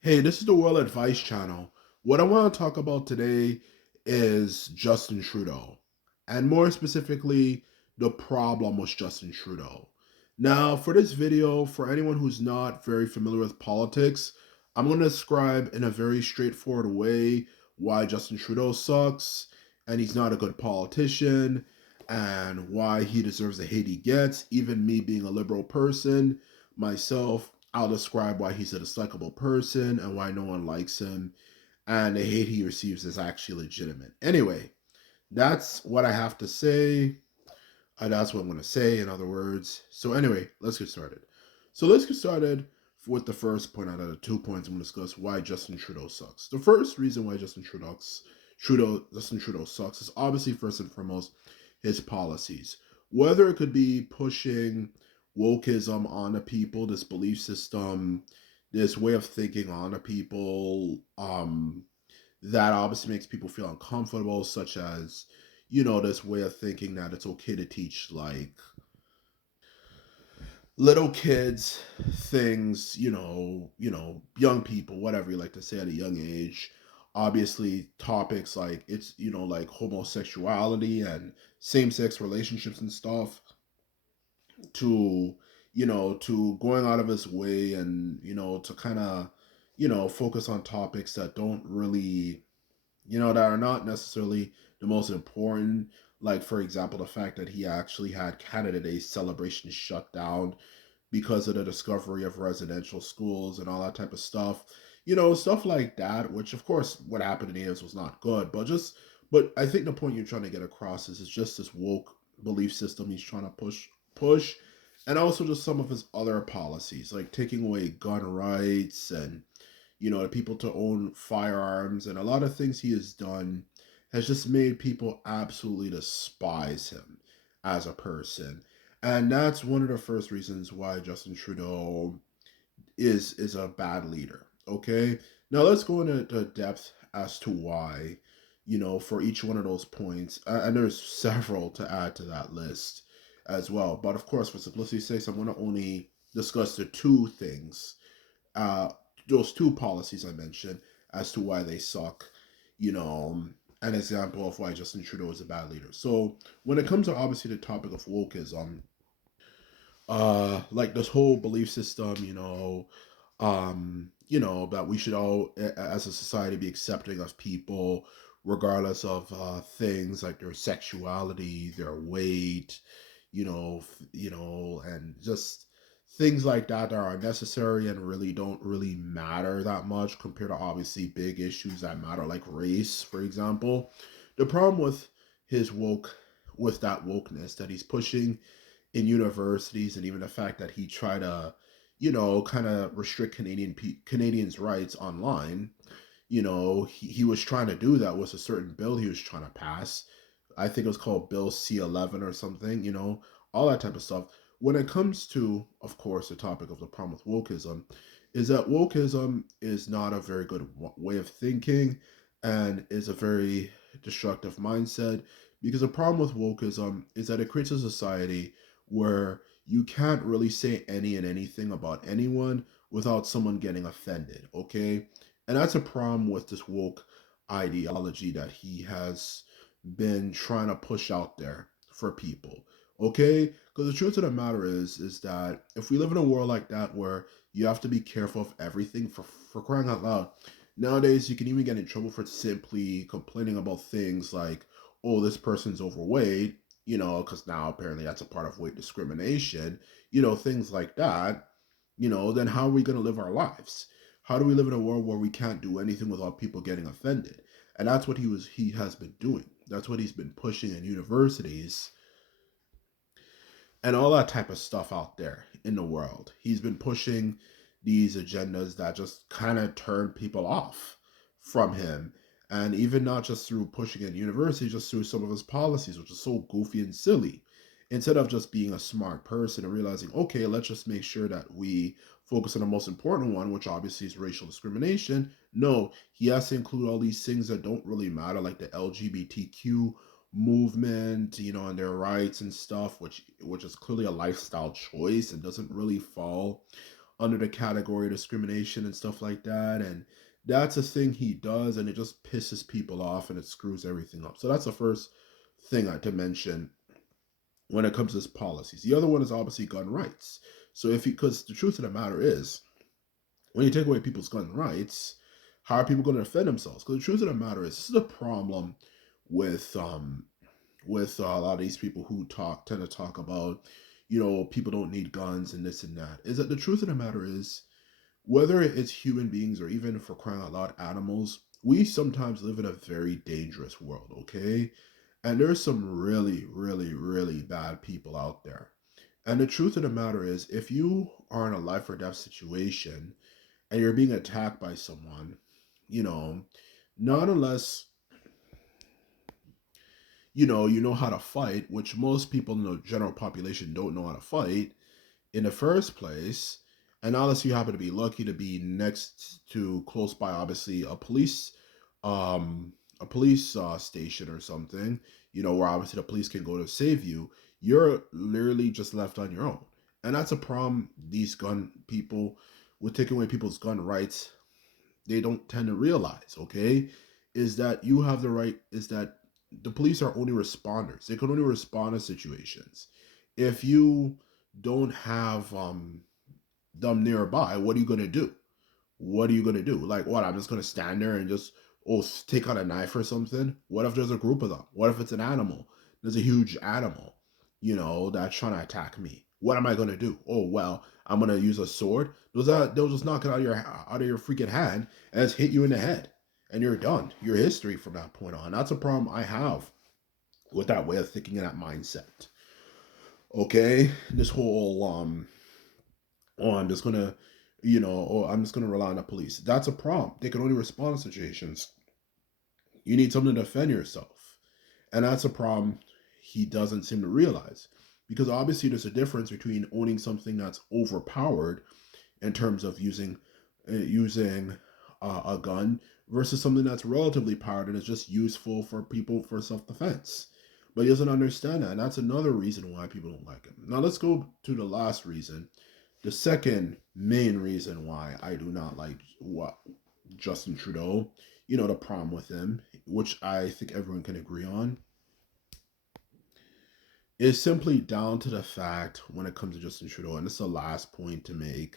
Hey, this is the World Advice Channel. What I want to talk about today is Justin Trudeau, and more specifically, the problem with Justin Trudeau. Now, for this video, for anyone who's not very familiar with politics, I'm going to describe in a very straightforward way why Justin Trudeau sucks, and he's not a good politician, and why he deserves the hate he gets, even me being a liberal person myself. I'll describe why he's a dislikable person and why no one likes him, and the hate he receives is actually legitimate. Anyway, that's what I have to say. That's what I'm going to say, in other words. So, anyway, let's get started. Let's get started with the first point out of the 2 points I'm going to discuss why Justin Trudeau sucks. The first reason why Justin Trudeau sucks is obviously first and foremost his policies. Whether it could be pushing wokeism onto people, this belief system, this way of thinking onto people, that obviously makes people feel uncomfortable, such as, this way of thinking that it's okay to teach like little kids things, young people, whatever you like to say at a young age. Obviously, topics like like homosexuality and same-sex relationships and stuff, to to going out of his way and to kind of focus on topics that don't really that are not necessarily the most important. Like, for example, the fact that he actually had Canada Day celebrations shut down because of the discovery of residential schools and all that type of stuff. Stuff like that, which of course what happened to natives was not good, but I think the point you're trying to get across is it's just this woke belief system he's trying to push, and also just some of his other policies, like taking away gun rights and the people to own firearms, and a lot of things he has done has just made people absolutely despise him as a person. And that's one of the first reasons why Justin Trudeau is a bad leader. Okay? Now let's go into depth as to why, for each one of those points. And there's several to add to that list as well. But of course, for simplicity's sake, I'm going to only discuss the two things, uh, those two policies I mentioned, as to why they suck. You know, an example of why Justin Trudeau is a bad leader. So when it comes to obviously the topic of wokeism, like this whole belief system, that we should all, as a society, be accepting of people regardless of things like their sexuality, their weight, and just things like that are unnecessary and really don't really matter that much compared to obviously big issues that matter, like race, for example. The problem with his woke with that wokeness that he's pushing in universities, and even the fact that he tried to, kind of restrict Canadians' rights online. He was trying to do that with a certain bill he was trying to pass. I think it was called Bill C-11 or something. All that type of stuff. When it comes to, of course, the topic of the problem with wokeism, is that wokeism is not a very good way of thinking, and is a very destructive mindset, because the problem with wokeism is that it creates a society where you can't really say any and anything about anyone without someone getting offended, okay? And that's a problem with this woke ideology that he has been trying to push out there for people, okay? Because the truth of the matter is that if we live in a world like that where you have to be careful of everything, for crying out loud, nowadays you can even get in trouble for simply complaining about things like, oh, this person's overweight, because now apparently that's a part of weight discrimination, things like that. Then how are we going to live our lives? How do we live in a world where we can't do anything without people getting offended? And that's what he has been doing. That's what he's been pushing in universities and all that type of stuff out there in the world. He's been pushing these agendas that just kind of turn people off from him. And even not just through pushing at university, just through some of his policies, which is so goofy and silly. Instead of just being a smart person and realizing, okay, let's just make sure that we focus on the most important one, which obviously is racial discrimination. No, he has to include all these things that don't really matter, like the LGBTQ movement, and their rights and stuff, which is clearly a lifestyle choice and doesn't really fall under the category of discrimination and stuff like that. And that's a thing he does, and it just pisses people off and it screws everything up. So that's the first thing to mention when it comes to his policies. The other one is obviously gun rights. So if you, because the truth of the matter is, when you take away people's gun rights, how are people going to defend themselves? Because the truth of the matter is, this is a problem with a lot of these people who tend to talk about, people don't need guns and this and that. Is that the truth of the matter is, whether it's human beings or even for crying out loud animals, we sometimes live in a very dangerous world, okay? And there's some really, really, really bad people out there. And the truth of the matter is, if you are in a life or death situation and you're being attacked by someone, you know, not unless you know how to fight, which most people in the general population don't know how to fight in the first place, and unless you happen to be lucky to be next to close by, obviously um, a police station or something, where obviously the police can go to save you, you're literally just left on your own, and that's a problem. These gun people, with taking away people's gun rights, they don't tend to realize, okay, is that you have the right, is that the police are only responders. They can only respond to situations. If you don't have them nearby, what are you going to do? What are you going to do? Like, what? I'm just going to stand there and just, take out a knife or something? What if there's a group of them? What if it's an animal? There's a huge animal, that's trying to attack me. What am I going to do? Oh, well, I'm going to use a sword. They'll just knock it out of your freaking hand and just hit you in the head. And you're done. Your history from that point on. That's a problem I have with that way of thinking and that mindset. Okay? This whole oh, I'm just gonna, I'm just gonna rely on the police. That's a problem. They can only respond to situations. You need something to defend yourself. And that's a problem he doesn't seem to realize. Because obviously there's a difference between owning something that's overpowered in terms of using a gun versus something that's relatively powered and is just useful for people for self-defense. But he doesn't understand that, and that's another reason why people don't like him. Now let's go to the last reason, the second main reason why I do not like what Justin Trudeau, the problem with him, which I think everyone can agree on, is simply down to the fact when it comes to Justin Trudeau, and this is the last point to make,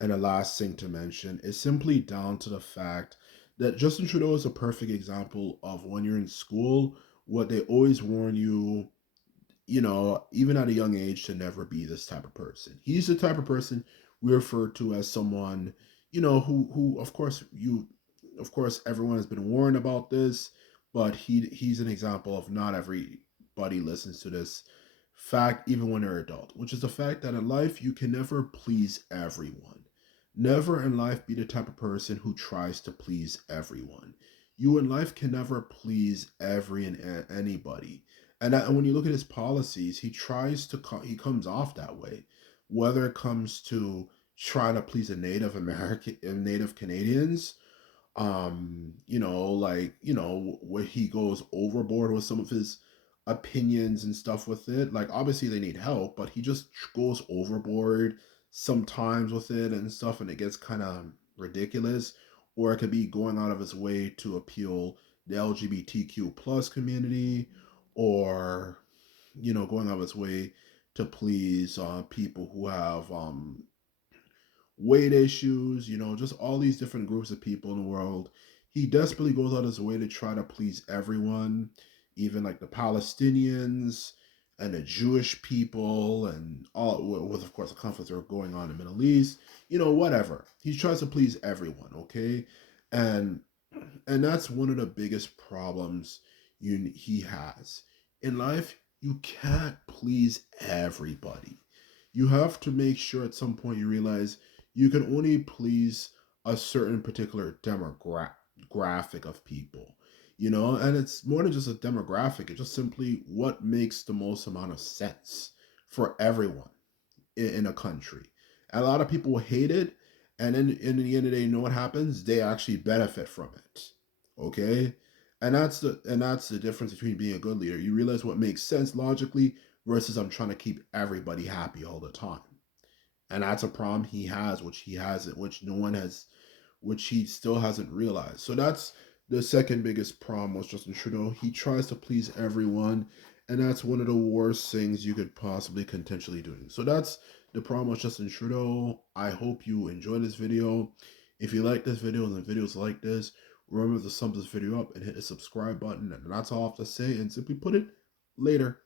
and the last thing to mention, is simply down to the fact that Justin Trudeau is a perfect example of when you're in school, what they always warn you, even at a young age, to never be this type of person. He's the type of person we refer to as someone, who of course, everyone has been warned about this, but he's an example of not everybody listens to this fact, even when they're adult, which is the fact that in life, you can never please everyone. Never in life be the type of person who tries to please everyone. You in life can never please anybody. And when you look at his policies, he comes off that way. Whether it comes to trying to please a Native American and Native Canadians, where he goes overboard with some of his opinions and stuff with it. Like, obviously they need help, but he just goes overboard sometimes with it and stuff, and it gets kind of ridiculous. Or it could be going out of his way to appeal the LGBTQ plus community, or going out of his way to please people who have weight issues, just all these different groups of people in the world. He desperately goes out his way to try to please everyone, even like the Palestinians and the Jewish people, and all, with of course the conflicts that are going on in the Middle East, whatever. He tries to please everyone, okay? And that's one of the biggest problems he has. In life, you can't please everybody. You have to make sure at some point you realize you can only please a certain particular demographic of people, and it's more than just a demographic. It's just simply what makes the most amount of sense for everyone in a country. And a lot of people hate it, and then in the end of the day, you know what happens? They actually benefit from it. Okay? And that's the difference between being a good leader. You realize what makes sense logically versus I'm trying to keep everybody happy all the time. And that's a problem he has, which he hasn't, which no one has, which he still hasn't realized. So that's the second biggest problem with Justin Trudeau. He tries to please everyone, and that's one of the worst things you could possibly potentially do. So that's the problem with Justin Trudeau. I hope you enjoyed this video. If you like this video and the videos like this, remember to sum this video up and hit the subscribe button. And that's all I have to say. And simply put it, later.